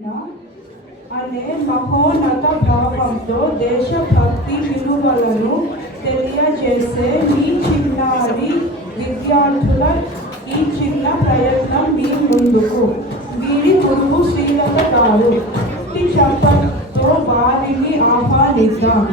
అనే మహోన్నత భావంతో దేశభక్తి విలువలను తెలియజేసే మీ చిన్నారి విద్యార్థుల ఈ చిన్న ప్రయత్నం మీ ముందుకు వీరి గురువు శ్రీలత గారు చప్పతో వారిని ఆహ్వానిద్దాం.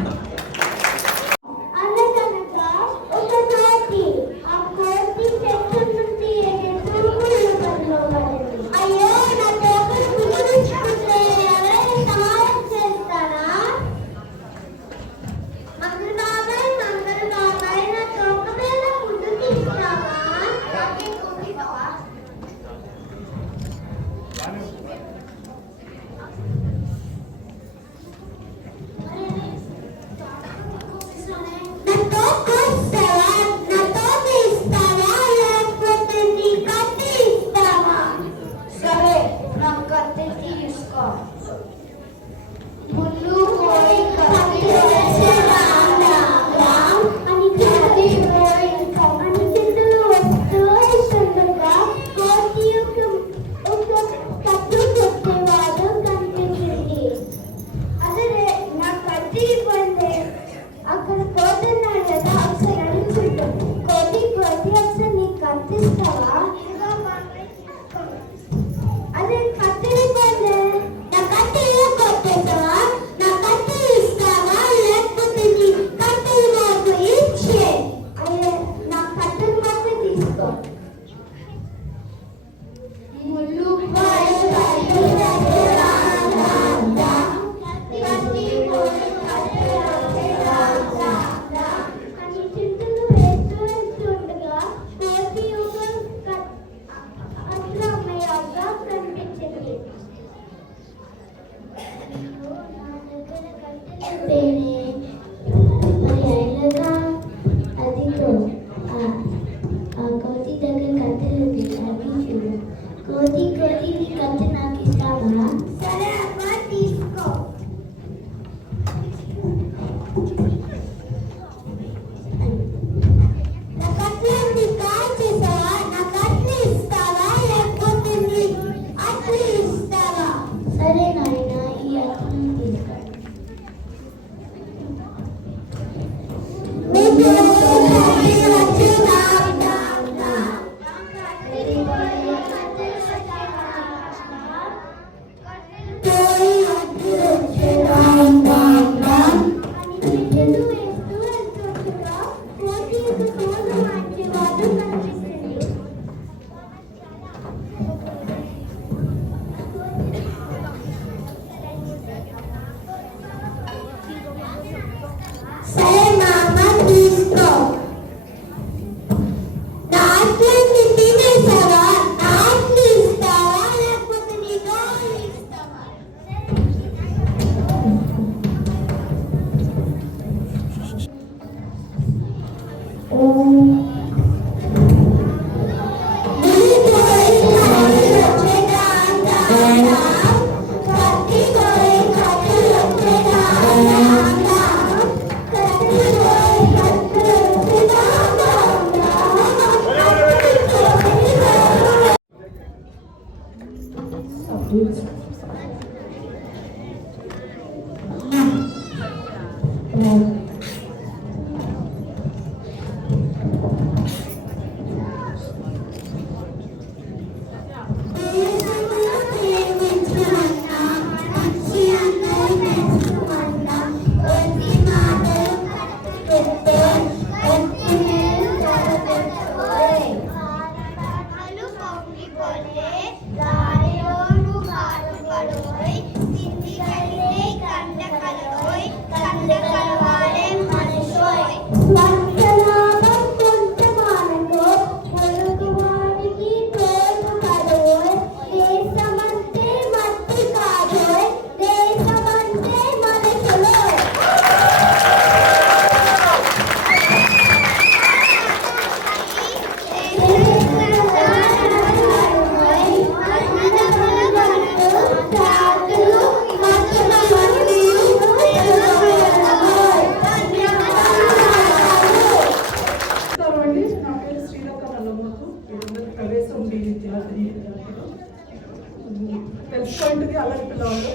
ఎక్కువ ఇంటికి అల్లరి పిల్లవాళ్ళు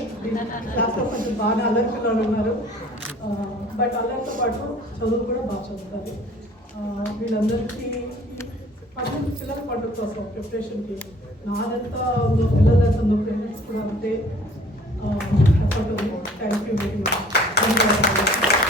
క్లాస్లో కొంచెం బాగా అల్లరి పిల్లలు ఉన్నారు. బట్ అల్లరితో పాటు చదువు కూడా బాగా చదువుతారు. వీళ్ళందరికీ పిల్లల పండుగ కోసం ప్రిపరేషన్కి నాదంతా ఉందో పిల్లలంతా ఉందో పేరెంట్స్ కూడా అంతే ఎఫర్ట్ ఉంది. Thank you very much.